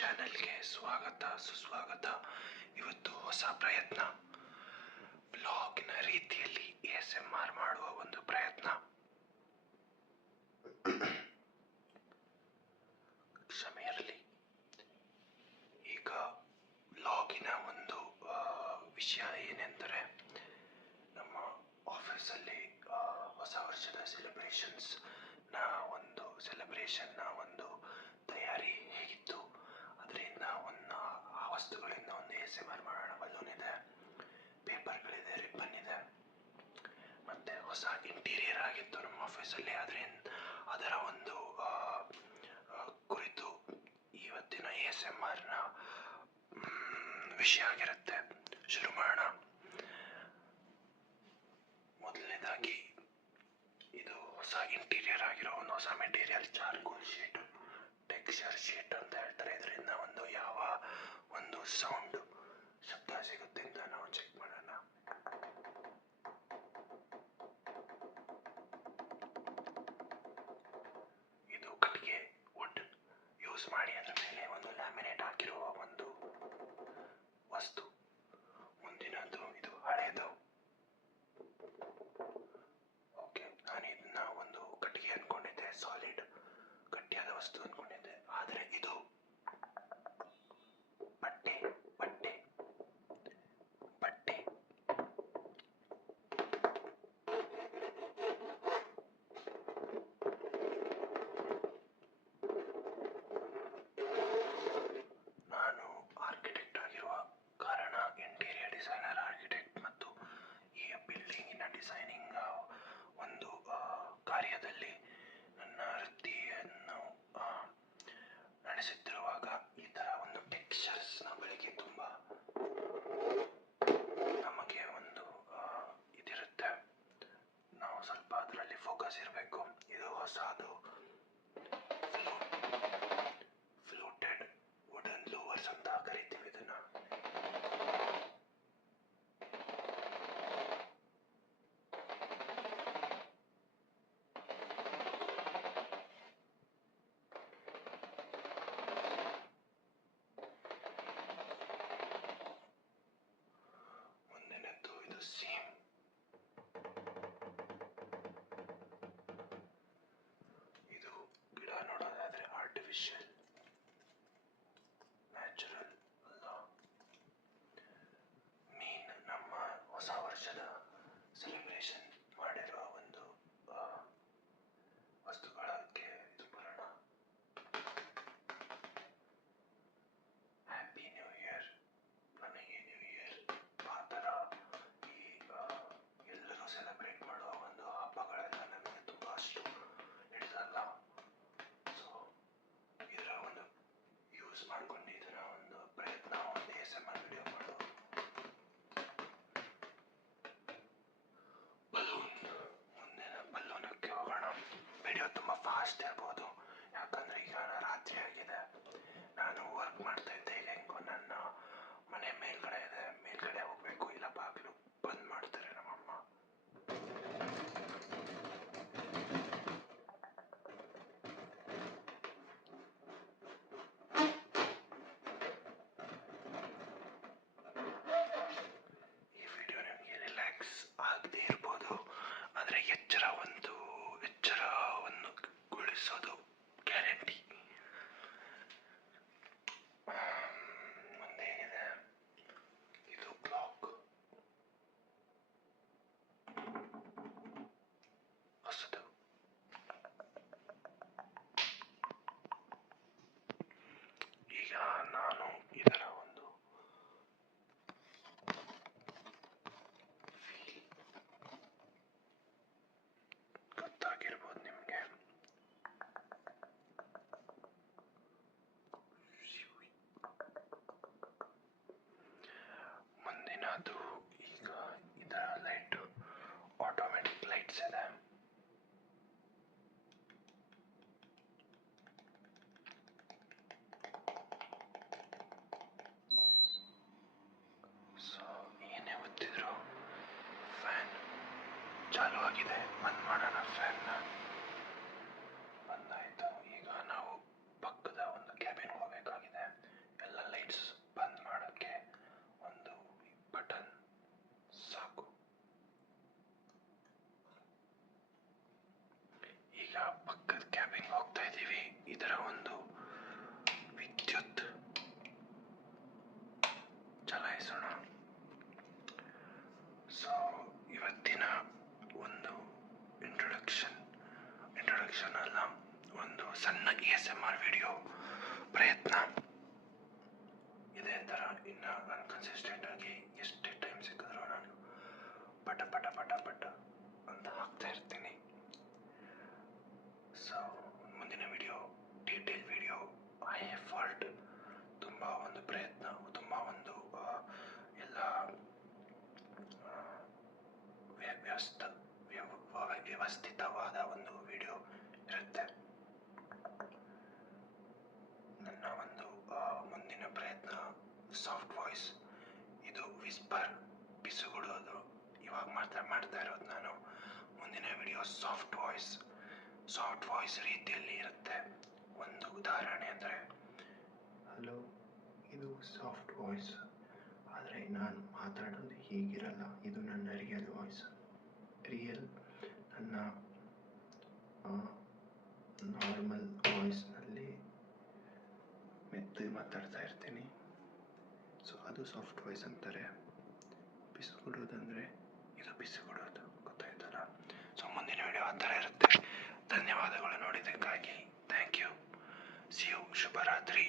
ಚಾನೆಲ್ಗೆ ಸ್ವಾಗತ ಸುಸ್ವಾಗತ. ಇವತ್ತು ಹೊಸ ಪ್ರಯತ್ನ, ಬ್ಲಾಗಿನ ರೀತಿಯಲ್ಲಿ ASMR ಮಾಡುವ ಒಂದು ಪ್ರಯತ್ನ. ಕ್ಷಮೆ ಇರಲಿ. ಈಗ ಬ್ಲಾಗಿನ ಒಂದು ವಿಷಯ ಏನೆಂದರೆ, ನಮ್ಮ ಆಫೀಸಲ್ಲಿ ಹೊಸ ವರ್ಷದ ಸೆಲೆಬ್ರೇಷನ್ನ ಒಂದು ತಯಾರಿ ಹೇಗಿತ್ತು, ಅದರಿಂದ ಆ ವಸ್ತುಗಳಿಂದ ಒಂದು ASMR ಮಾಡೋಣ. ಬಲೂನ್ ಇದೆ, ಪೇಪರ್ಗಳಿದೆ, ರಿಬ್ಬನ್ ಇದೆ, ಮತ್ತೆ ಹೊಸ ಇಂಟೀರಿಯರ್ ಆಗಿತ್ತು ನಮ್ಮ ಆಫೀಸಲ್ಲಿ. ಅದರ ಒಂದು ಕುರಿತು ಇವತ್ತಿನ ASMRನ ವಿಷಯ ಆಗಿರುತ್ತೆ. ಶುರು ಮಾಡೋಣ. ಮೊದಲನೇದಾಗಿ, ಇದು ಹೊಸ ಇಂಟೀರಿಯರ್ ಆಗಿರೋ ಒಂದು ಹೊಸ material, charcoal sheet, texture sheet ಅಂತ ಹೇಳ್ತಾರೆ. ಇದರಿಂದ ಯಾವ ಒಂದು ಶಬ್ದ ಸಿಗುತ್ತೆ ಅಂತ ನಾವು ಚೆಕ್ ಮಾಡೋಣ. ಇದು ಕಟ್ಟಿಗೆ ವುಡ್ ಯೂಸ್ ಮಾಡಿ ಅದರ ಮೇಲೆ ಒಂದು ಲ್ಯಾಮಿನೇಟ್ ಹಾಕಿರುವ ಒಂದು ವಸ್ತು. ಮುಂದಿನದು, ಇದು ಹಳೇದು. ಓಕೆ, ನಾನು ಇದನ್ನ ಒಂದು ಕಟ್ಟಿಗೆ ಅನ್ಕೊಂಡಿದ್ದೆ, ಸಾಲಿಡ್ ಗಟ್ಟಿಯಾದ ವಸ್ತು ಅನ್ಕೊಂಡಿದ್ದೆ, ಆದರೆ ಇದು ಬಟ್ಟೆ. ನಾನು ಆರ್ಕಿಟೆಕ್ಟ್ ಆಗಿರುವ ಕಾರಣ, ಇಂಟೀರಿಯರ್ ಡಿಸೈನರ್, ಆರ್ಕಿಟೆಕ್ಟ್ ಮತ್ತು ಈ ಬಿಲ್ಡಿಂಗಿನ ಡಿಸೈನಿಂಗ್ ಒಂದು ಕಾರ್ಯದಲ್ಲಿ ನನ್ನ ವೃತ್ತಿಯನ್ನು ನಡೆಸುತ್ತಿರುವಾಗ ಈ ಥರ ಒಂದು ಟೆಕ್ಸ್ಚರ್ಸ್ ಗಳಿಗೆ ತುಂಬ ನಮಗೆ ಒಂದು ಇದಿರುತ್ತೆ. ನಾವು ಸ್ವಲ್ಪ ಅದರಲ್ಲಿ ಫೋಕಸ್ ಇರಬೇಕು. ಇದು ಹೊಸದು, ಫ್ಲೂಟೆಡ್ ವುಡನ್ ಲೂವರ್ಸ್ ಅಂತ ಕರಿತೀವಿ ಇದನ್ನ. ಮುಂದಿನದ್ದು, ಇದು ಸೀಮ್. ಇದು ಗಿಡ ನೋಡೋದಾದ್ರೆ ಆರ್ಟಿಫಿಷಿಯಲ್, ನ್ಯಾಚುರಲ್ ಅಲ್ಲ. ಮೀನ್, ನಮ್ಮ ಹೊಸ ವರ್ಷದ ಸೆಲೆಬ್ರೇಷನ್ ಮಾಡಿರುವ ಒಂದು ವಸ್ತುಗಳಿಗೆ ಇದು ಬರೋಣ. Happy new year. ನನಗೆ ನ್ಯೂ ಇಯರ್ ಆ ಥರ ಎಲ್ಲರೂ ಸೆಲೆಬ್ರೇಟ್ ಮಾಡುವ ಒಂದು ಹಬ್ಬಗಳೆಲ್ಲ ನನಗೆ ತುಂಬ ಅಷ್ಟು ಹಿಡಿದಲ್ಲ. ಸೊ ಇದರ ಒಂದು ಯೂಸ್ ಮಾಡ್ಕೊಂಡು ಇದರ ಒಂದು ಪ್ರಯತ್ನ, ಒಂದು ASMR ವಿಡಿಯೋ ಮಾಡೋದು. ಬಲೂನ್. ಮುಂದಿನ ಬಲೂನಕ್ಕೆ ಹೋಗೋಣ. ವಿಡಿಯೋ ತುಂಬ ಫಾಸ್ಟ್ ಇರ್ಬೋದು, ಯಾಕಂದರೆ ಈಗ ರಾತ್ರಿ ಆಗಿದೆ. ನಾನು ವರ್ಕ್ ಮಾಡ್ತಾ ಇದ್ದೆ. ಈಗ ಹೆಂಗೋ ನನ್ನ ಮನೆ ಮೇಲ್ಗಡೆ ಇದೆ, ಮೇಲ್ಗಡೆ ಹೋಗ್ಬೇಕು, ಇಲ್ಲ ಬಾಗಿಲು ಬಂದ್ ಮಾಡ್ತಾರೆ ನಮ್ಮಮ್ಮ. ವ್ಯವಸ್ಥಿತವಾದ ಒಂದು ವಿಡಿಯೋ ಇರುತ್ತೆ. ನನ್ನ ಒಂದು ಮುಂದಿನ ಪ್ರಯತ್ನ ಸಾಫ್ಟ್ ವಾಯ್ಸ್. ಇದು ವಿಸ್ಪರ್ ಪಿಸುಗುಡೋದು ಇವಾಗ ಮಾತ್ರ ಮಾಡ್ತಾ ಇರೋದು ನಾನು. ಮುಂದಿನ ವಿಡಿಯೋ ಸಾಫ್ಟ್ ವಾಯ್ಸ್ ರೀತಿಯಲ್ಲಿ ಇರುತ್ತೆ. ಒಂದು ಉದಾಹರಣೆ ಅಂದರೆ, ಹಲೋ, ಇದು ಸಾಫ್ಟ್ ವಾಯ್ಸ್, ಆದರೆ ನಾನು ಮಾತಾಡೋದು ಹೀಗಿರಲ್ಲ. ಇದು ನನ್ನ ರಿಯಲ್ ವಾಯ್ಸ್. ನನ್ನ ನಾರ್ಮಲ್ ವಾಯ್ಸ್ನಲ್ಲಿ ಮೆತ್ತಗೆ ಮಾತಾಡ್ತಾ ಇರ್ತೀನಿ. ಸೊ ಅದು ಸಾಫ್ಟ್ ವಾಯ್ಸ್ ಅಂತಾರೆ. ಪಿಸುಗುಡೋದಂದರೆ ಇದು ಪಿಸುಗುಡೋದು, ಗೊತ್ತಾಯ್ತಲ್ಲ? ಸೊ ಮುಂದಿನ ವಿಡಿಯೋ ಆ ಥರ ಇರುತ್ತೆ. ಧನ್ಯವಾದಗಳು ನೋಡಿದ್ದಕ್ಕಾಗಿ. Thank you. See you. ಶುಭರಾತ್ರಿ.